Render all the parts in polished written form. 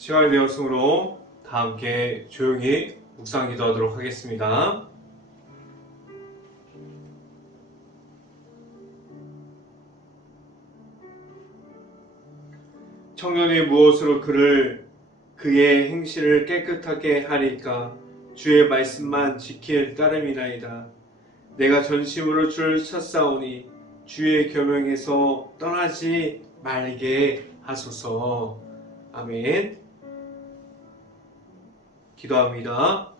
시간이 되었으므로 다 함께 조용히 묵상 기도하도록 하겠습니다. 청년이 무엇으로 그의 행실을 깨끗하게 하리까? 주의 말씀만 지킬 따름이나이다. 내가 전심으로 주를 찾사오니 주의 계명에서 떠나지 말게 하소서. 아멘. 기도합니다.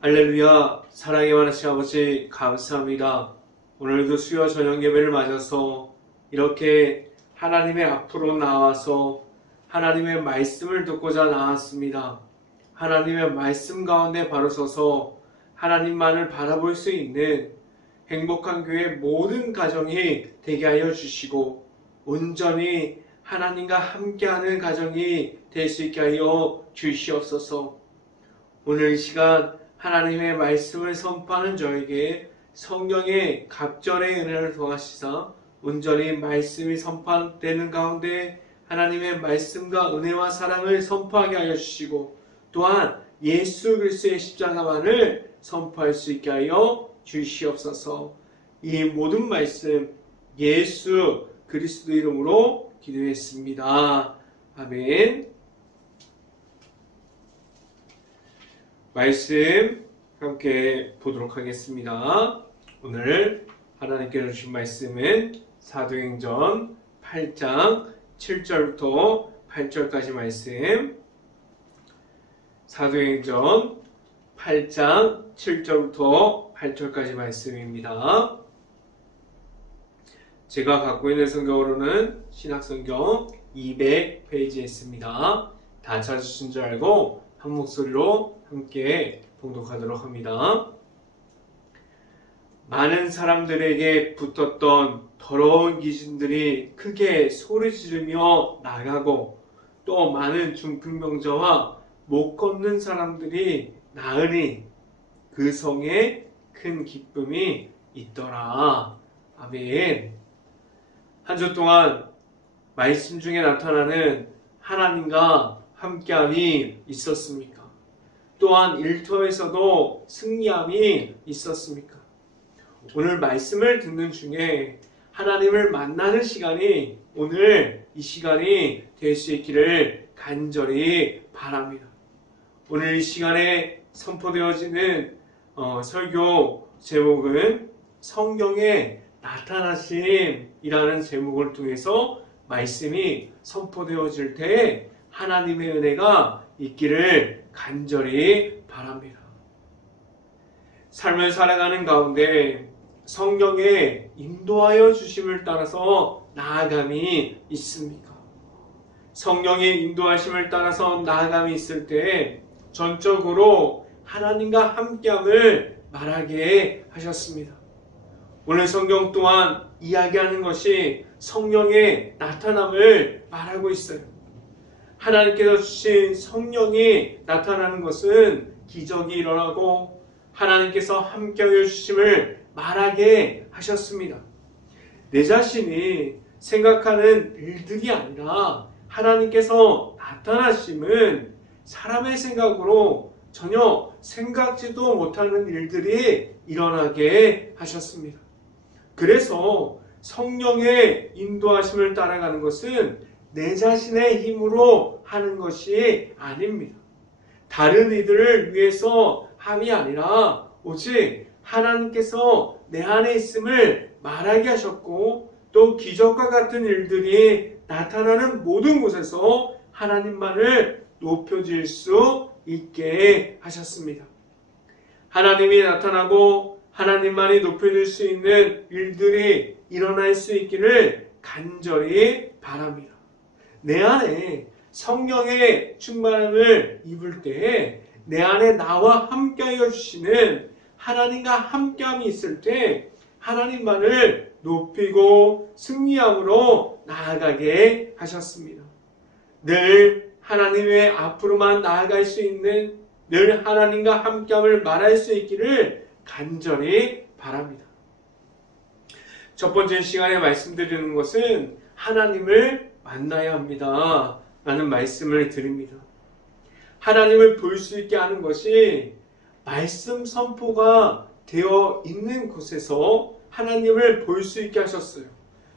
할렐루야. 사랑의 많으신 아버지 감사합니다. 오늘도 수요 저녁 예배를 맞아서 이렇게 하나님의 앞으로 나와서 하나님의 말씀을 듣고자 나왔습니다. 하나님의 말씀 가운데 바로 서서 하나님만을 바라볼 수 있는 행복한 교회 모든 가정이 되게 하여 주시고 온전히 하나님과 함께하는 가정이 될 수 있게 하여 주시옵소서. 오늘 이 시간 하나님의 말씀을 선포하는 저에게 성령의 갑절의 은혜를 더하시사 온전히 말씀이 선포되는 가운데 하나님의 말씀과 은혜와 사랑을 선포하게 하여 주시고 또한 예수 그리스도의 십자가만을 선포할 수 있게 하여 주시옵소서. 이 모든 말씀 예수 그리스도 이름으로 기도했습니다. 아멘. 말씀 함께 보도록 하겠습니다. 오늘 하나님께서 주신 말씀은 사도행전 8장 7절부터 8절까지 말씀, 사도행전 8장 7절부터 8절까지 말씀입니다. 제가 갖고 있는 성경으로는 신약성경 200페이지에 있습니다. 다 찾으신 줄 알고 한 목소리로 함께 봉독하도록 합니다. 많은 사람들에게 붙었던 더러운 귀신들이 크게 소리 지르며 나가고 또 많은 중풍병자와 못 걷는 사람들이 나으니 그 성에 큰 기쁨이 있더라. 아멘. 한 주 동안 말씀 중에 나타나는 하나님과 함께함이 있었습니까? 또한 일터에서도 승리함이 있었습니까? 오늘 말씀을 듣는 중에 하나님을 만나는 시간이 오늘 이 시간이 될 수 있기를 간절히 바랍니다. 오늘 이 시간에 선포되어지는 설교 제목은 성경의 나타나심이라는 제목을 통해서 말씀이 선포되어질 때 하나님의 은혜가 있기를 간절히 바랍니다. 삶을 살아가는 가운데 성령의 인도하여 주심을 따라서 나아감이 있습니까? 성령의 인도하심을 따라서 나아감이 있을 때 전적으로 하나님과 함께함을 말하게 하셨습니다. 오늘 성경 또한 이야기하는 것이 성령의 나타남을 말하고 있어요. 하나님께서 주신 성령이 나타나는 것은 기적이 일어나고 하나님께서 함께하여 주심을 말하게 하셨습니다. 내 자신이 생각하는 일들이 아니라 하나님께서 나타나심은 사람의 생각으로 전혀 생각지도 못하는 일들이 일어나게 하셨습니다. 그래서 성령의 인도하심을 따라가는 것은 내 자신의 힘으로 하는 것이 아닙니다. 다른 이들을 위해서 함이 아니라 오직 하나님께서 내 안에 있음을 말하게 하셨고 또 기적과 같은 일들이 나타나는 모든 곳에서 하나님만을 높여질 수 있게 하셨습니다. 하나님이 나타나고 하나님만이 높여질 수 있는 일들이 일어날 수 있기를 간절히 바랍니다. 내 안에 성령의 충만함을 입을 때에 내 안에 나와 함께하여 주시는 하나님과 함께함이 있을 때 하나님만을 높이고 승리함으로 나아가게 하셨습니다. 늘 하나님의 앞으로만 나아갈 수 있는 늘 하나님과 함께함을 말할 수 있기를 간절히 바랍니다. 첫 번째 시간에 말씀드리는 것은 하나님을 만나야 합니다. 라는 말씀을 드립니다. 하나님을 볼 수 있게 하는 것이 말씀 선포가 되어 있는 곳에서 하나님을 볼 수 있게 하셨어요.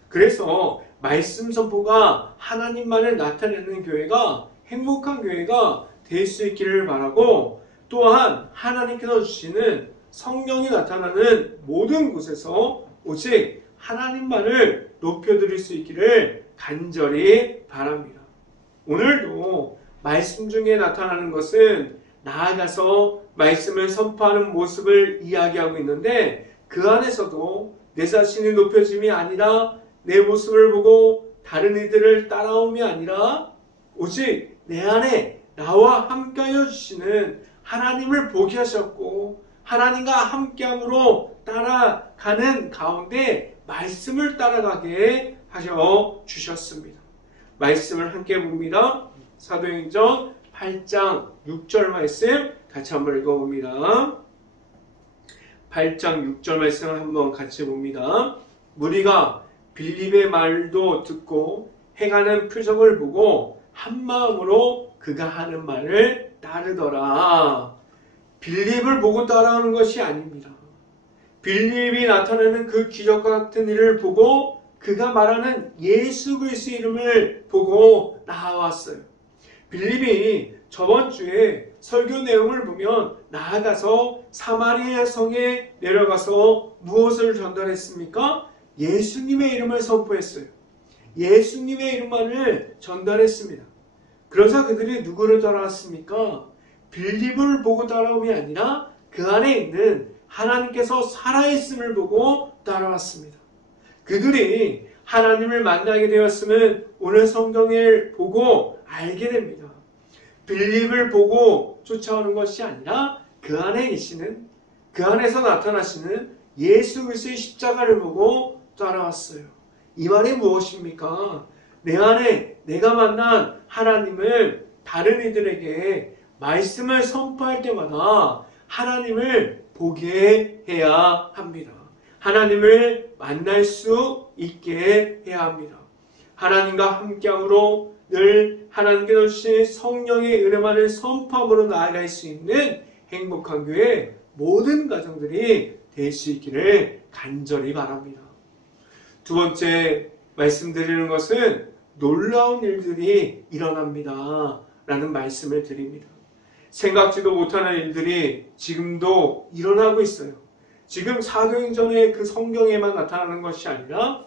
그래서 말씀 선포가 하나님만을 나타내는 교회가 행복한 교회가 될 수 있기를 바라고, 또한 하나님께서 주시는 성령이 나타나는 모든 곳에서 오직 하나님만을 높여드릴 수 있기를 간절히 바랍니다. 오늘도 말씀 중에 나타나는 것은 나아가서 말씀을 선포하는 모습을 이야기하고 있는데, 그 안에서도 내 자신이 높여짐이 아니라 내 모습을 보고 다른 이들을 따라옴이 아니라 오직 내 안에 나와 함께하여 주시는 하나님을 보게 하셨고, 하나님과 함께함으로 따라가는 가운데 말씀을 따라가게 하여 주셨습니다. 말씀을 함께 봅니다. 사도행전 8장 6절 말씀 같이 한번 읽어봅니다. 8장 6절 말씀을 한번 같이 봅니다. 무리가 빌립의 말도 듣고 행하는 표적을 보고 한 마음으로 그가 하는 말을 따르더라. 빌립을 보고 따라오는 것이 아닙니다. 빌립이 나타내는 그 기적과 같은 일을 보고 그가 말하는 예수 그리스도의 이름을 보고 나아왔어요. 빌립이 저번 주에 설교 내용을 보면 나아가서 사마리아 성에 내려가서 무엇을 전달했습니까? 예수님의 이름을 선포했어요. 예수님의 이름만을 전달했습니다. 그러자 그들이 누구를 따라왔습니까? 빌립을 보고 따라옴이 아니라 그 안에 있는 하나님께서 살아있음을 보고 따라왔습니다. 그들이 하나님을 만나게 되었으면 오늘 성경을 보고 알게 됩니다. 빌립을 보고 쫓아오는 것이 아니라 그 안에 계시는, 그 안에서 나타나시는 예수 그리스도의 십자가를 보고 따라왔어요. 이 말이 무엇입니까? 내 안에 내가 만난 하나님을 다른 이들에게 말씀을 선포할 때마다 하나님을 보게 해야 합니다. 하나님을 만날 수 있게 해야 합니다. 하나님과 함께함으로 늘 하나님께서 주신 성령의 은혜만을 선포함으로 나아갈 수 있는 행복한 교회 모든 가정들이 될 수 있기를 간절히 바랍니다. 두 번째 말씀드리는 것은 놀라운 일들이 일어납니다 라는 말씀을 드립니다. 생각지도 못하는 일들이 지금도 일어나고 있어요. 지금 사도행전의 그 성경에만 나타나는 것이 아니라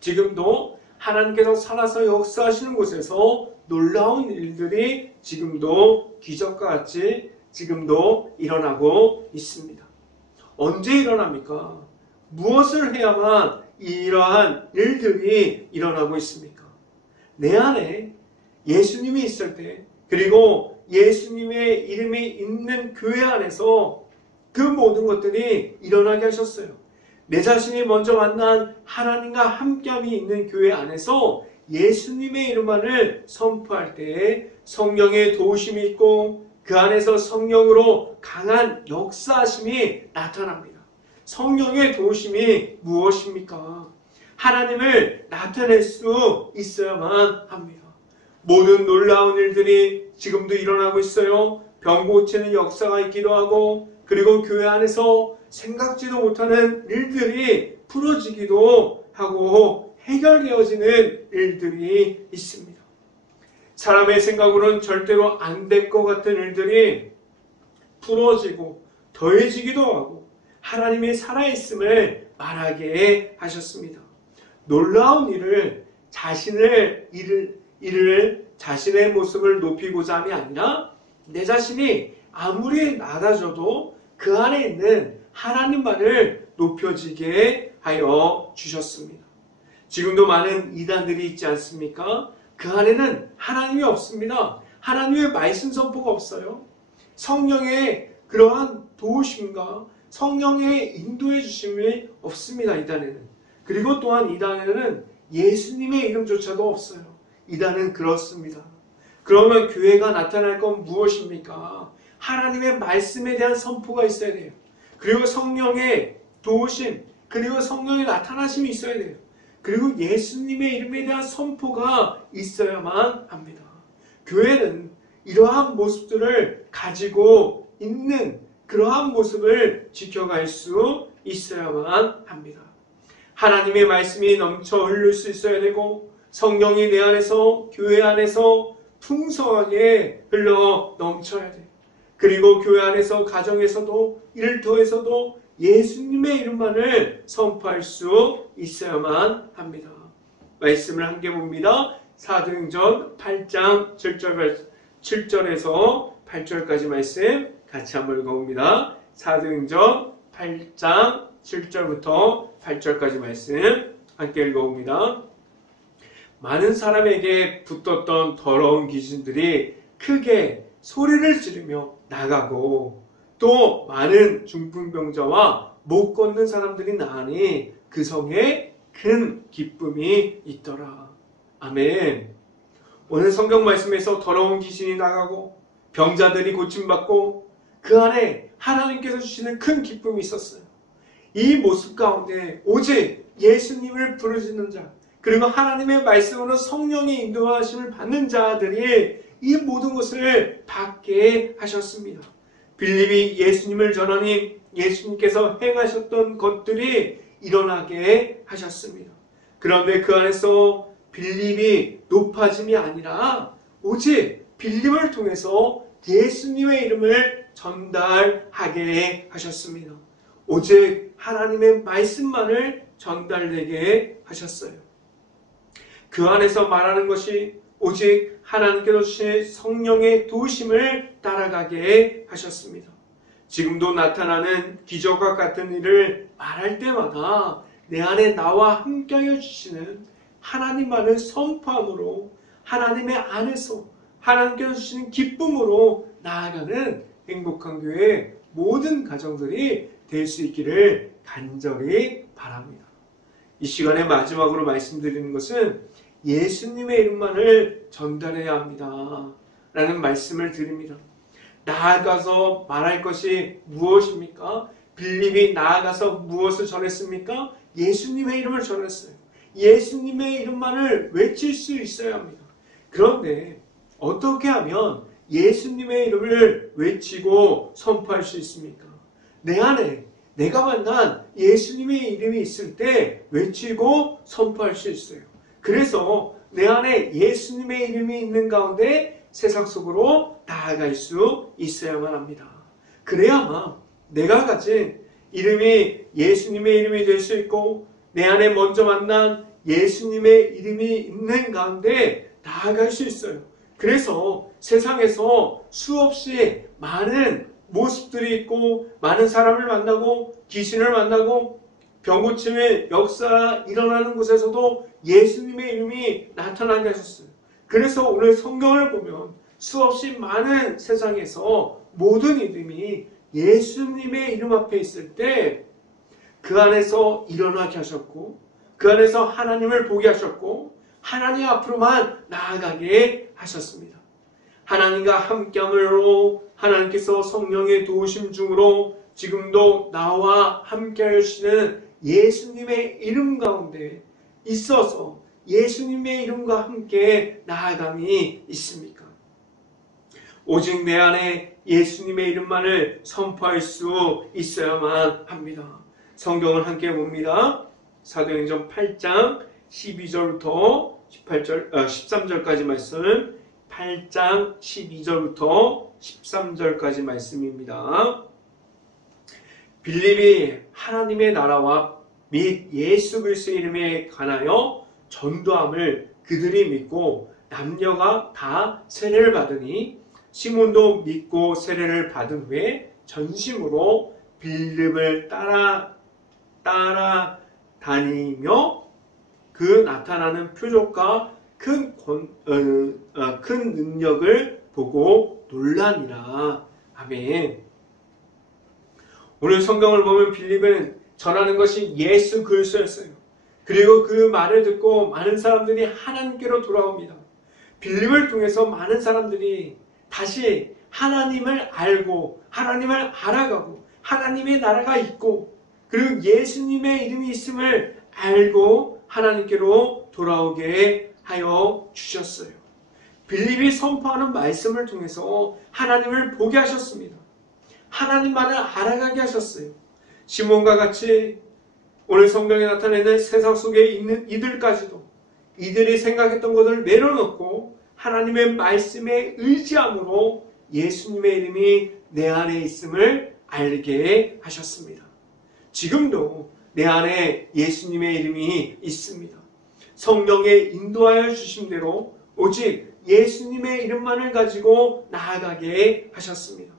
지금도 하나님께서 살아서 역사하시는 곳에서 놀라운 일들이 지금도 기적과 같이 지금도 일어나고 있습니다. 언제 일어납니까? 무엇을 해야만 이러한 일들이 일어나고 있습니까? 내 안에 예수님이 있을 때, 그리고 예수님의 이름이 있는 교회 안에서 그 모든 것들이 일어나게 하셨어요. 내 자신이 먼저 만난 하나님과 함께함이 있는 교회 안에서 예수님의 이름만을 선포할 때에 성령의 도우심이 있고 그 안에서 성령으로 강한 역사하심이 나타납니다. 성령의 도우심이 무엇입니까? 하나님을 나타낼 수 있어야만 합니다. 모든 놀라운 일들이 지금도 일어나고 있어요. 병 고치는 역사가 있기도 하고, 그리고 교회 안에서 생각지도 못하는 일들이 풀어지기도 하고 해결되어지는 일들이 있습니다. 사람의 생각으로는 절대로 안 될 것 같은 일들이 풀어지고 더해지기도 하고 하나님의 살아있음을 말하게 하셨습니다. 놀라운 일을 자신의 모습을 높이고자 함이 아니라 내 자신이 아무리 낮아져도 그 안에 있는 하나님만을 높여지게 하여 주셨습니다. 지금도 많은 이단들이 있지 않습니까? 그 안에는 하나님이 없습니다. 하나님의 말씀 선포가 없어요. 성령의 그러한 도우심과 성령의 인도해 주심이 없습니다. 이단에는. 그리고 또한 이단에는 예수님의 이름조차도 없어요. 이단은 그렇습니다. 그러면 교회가 나타날 건 무엇입니까? 하나님의 말씀에 대한 선포가 있어야 돼요. 그리고 성령의 도우심, 그리고 성령의 나타나심이 있어야 돼요. 그리고 예수님의 이름에 대한 선포가 있어야만 합니다. 교회는 이러한 모습들을 가지고 있는 그러한 모습을 지켜갈 수 있어야만 합니다. 하나님의 말씀이 넘쳐 흐를 수 있어야 되고 성령이 내 안에서 교회 안에서 풍성하게 흘러 넘쳐야 돼요. 그리고 교회 안에서 가정에서도 일터에서도 예수님의 이름만을 선포할 수 있어야만 합니다. 말씀을 함께 봅니다. 사도행전 8장 7절에서 8절까지 말씀 같이 한번 읽어봅니다. 사도행전 8장 7절부터 8절까지 말씀 함께 읽어봅니다. 많은 사람에게 붙었던 더러운 귀신들이 크게 소리를 지르며 나가고 또 많은 중풍병자와 못 걷는 사람들이 나으니 그 성에 큰 기쁨이 있더라. 아멘. 오늘 성경 말씀에서 더러운 귀신이 나가고 병자들이 고침받고 그 안에 하나님께서 주시는 큰 기쁨이 있었어요. 이 모습 가운데 오직 예수님을 부르짖는 자 그리고 하나님의 말씀으로 성령의 인도하심을 받는 자들이 이 모든 것을 받게 하셨습니다. 빌립이 예수님을 전하니 예수님께서 행하셨던 것들이 일어나게 하셨습니다. 그런데 그 안에서 빌립이 높아짐이 아니라 오직 빌립을 통해서 예수님의 이름을 전달하게 하셨습니다. 오직 하나님의 말씀만을 전달되게 하셨어요. 그 안에서 말하는 것이 오직 하나님께서 주신 성령의 도우심을 따라가게 하셨습니다. 지금도 나타나는 기적과 같은 일을 말할 때마다 내 안에 나와 함께하여 주시는 하나님만을 선포함으로 하나님의 안에서 하나님께서 주시는 기쁨으로 나아가는 행복한 교회 모든 가정들이 될 수 있기를 간절히 바랍니다. 이 시간에 마지막으로 말씀드리는 것은 예수님의 이름만을 전달해야 합니다. 라는 말씀을 드립니다. 나아가서 말할 것이 무엇입니까? 빌립이 나아가서 무엇을 전했습니까? 예수님의 이름을 전했어요. 예수님의 이름만을 외칠 수 있어야 합니다. 그런데 어떻게 하면 예수님의 이름을 외치고 선포할 수 있습니까? 내 안에 내가 만난 예수님의 이름이 있을 때 외치고 선포할 수 있어요. 그래서 내 안에 예수님의 이름이 있는 가운데 세상 속으로 나아갈 수 있어야만 합니다. 그래야만 내가 가진 이름이 예수님의 이름이 될 수 있고 내 안에 먼저 만난 예수님의 이름이 있는 가운데 나아갈 수 있어요. 그래서 세상에서 수없이 많은 모습들이 있고 많은 사람을 만나고 귀신을 만나고 병고침의 역사 일어나는 곳에서도 예수님의 이름이 나타나게 하셨어요. 그래서 오늘 성경을 보면 수없이 많은 세상에서 모든 이름이 예수님의 이름 앞에 있을 때 그 안에서 일어나게 하셨고 그 안에서 하나님을 보게 하셨고 하나님 앞으로만 나아가게 하셨습니다. 하나님과 함께함으로 하나님께서 성령의 도우심 중으로 지금도 나와 함께 하시는 예수님의 이름 가운데 있어서 예수님의 이름과 함께 나아감이 있습니까? 오직 내 안에 예수님의 이름만을 선포할 수 있어야만 합니다. 성경을 함께 봅니다. 사도행전 8장 12절부터 13절까지 말씀 8장 12절부터 13절까지 말씀입니다. 빌립이 하나님의 나라와 및 예수 그리스도의 이름에 관하여 전도함을 그들이 믿고 남녀가 다 세례를 받으니 시몬도 믿고 세례를 받은 후에 전심으로 빌립을 따라다니며 그 나타나는 표적과 큰 능력을 보고 놀라니라. 아멘. 오늘 성경을 보면 빌립은 전하는 것이 예수 그리스도였어요. 그리고 그 말을 듣고 많은 사람들이 하나님께로 돌아옵니다. 빌립을 통해서 많은 사람들이 다시 하나님을 알고 하나님을 알아가고 하나님의 나라가 있고 그리고 예수님의 이름이 있음을 알고 하나님께로 돌아오게 하여 주셨어요. 빌립이 선포하는 말씀을 통해서 하나님을 보게 하셨습니다. 하나님만을 알아가게 하셨어요. 시몬과 같이 오늘 성경에 나타내는 세상 속에 있는 이들까지도 이들이 생각했던 것을 내려놓고 하나님의 말씀에 의지함으로 예수님의 이름이 내 안에 있음을 알게 하셨습니다. 지금도 내 안에 예수님의 이름이 있습니다. 성령의 인도하여 주신 대로 오직 예수님의 이름만을 가지고 나아가게 하셨습니다.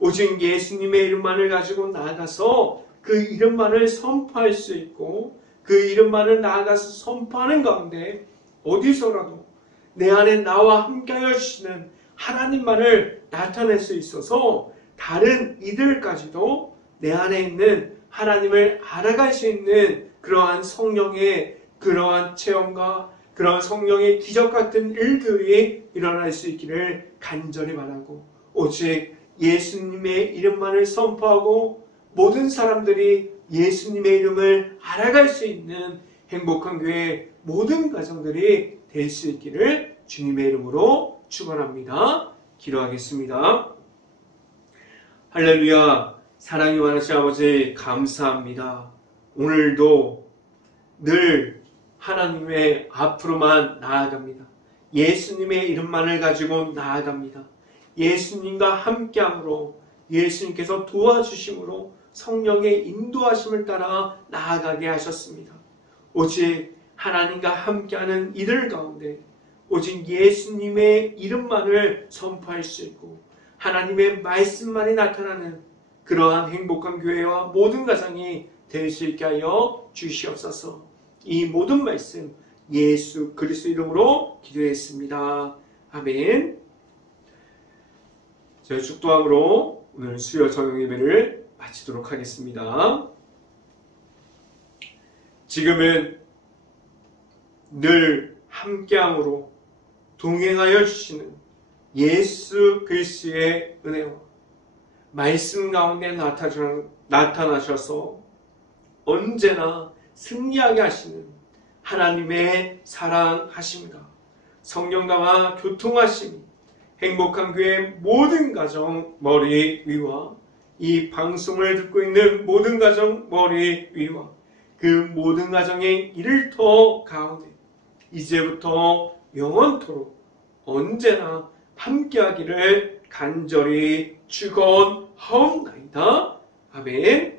오직 예수님의 이름만을 가지고 나아가서 그 이름만을 선포할 수 있고 그 이름만을 나아가서 선포하는 가운데 어디서라도 내 안에 나와 함께하여 주시는 하나님만을 나타낼 수 있어서 다른 이들까지도 내 안에 있는 하나님을 알아갈 수 있는 그러한 성령의 그러한 체험과 그러한 성령의 기적 같은 일들이 일어날 수 있기를 간절히 바라고 오직 예수님의 이름만을 선포하고 모든 사람들이 예수님의 이름을 알아갈 수 있는 행복한 교회 모든 가정들이 될 수 있기를 주님의 이름으로 축원합니다. 기도하겠습니다. 할렐루야. 사랑이 많으신 아버지 감사합니다. 오늘도 늘 하나님의 앞으로만 나아갑니다. 예수님의 이름만을 가지고 나아갑니다. 예수님과 함께함으로 예수님께서 도와주심으로 성령의 인도하심을 따라 나아가게 하셨습니다. 오직 하나님과 함께하는 이들 가운데 오직 예수님의 이름만을 선포할 수 있고 하나님의 말씀만이 나타나는 그러한 행복한 교회와 모든 가정이 될 수 있게 하여 주시옵소서. 이 모든 말씀 예수 그리스도 이름으로 기도했습니다. 아멘. 저희 축도함으로 오늘 수요 저녁 예배를 마치도록 하겠습니다. 지금은 늘 함께함으로 동행하여 주시는 예수 그리스도의 은혜와 말씀 가운데 나타나셔서 언제나 승리하게 하시는 하나님의 사랑하심과 성령과와 교통하심이 행복한 교회 모든 가정 머리 위와 이 방송을 듣고 있는 모든 가정 머리 위와 그 모든 가정의 일터 가운데 이제부터 영원토록 언제나 함께하기를 간절히 축원하옵나이다. 아멘.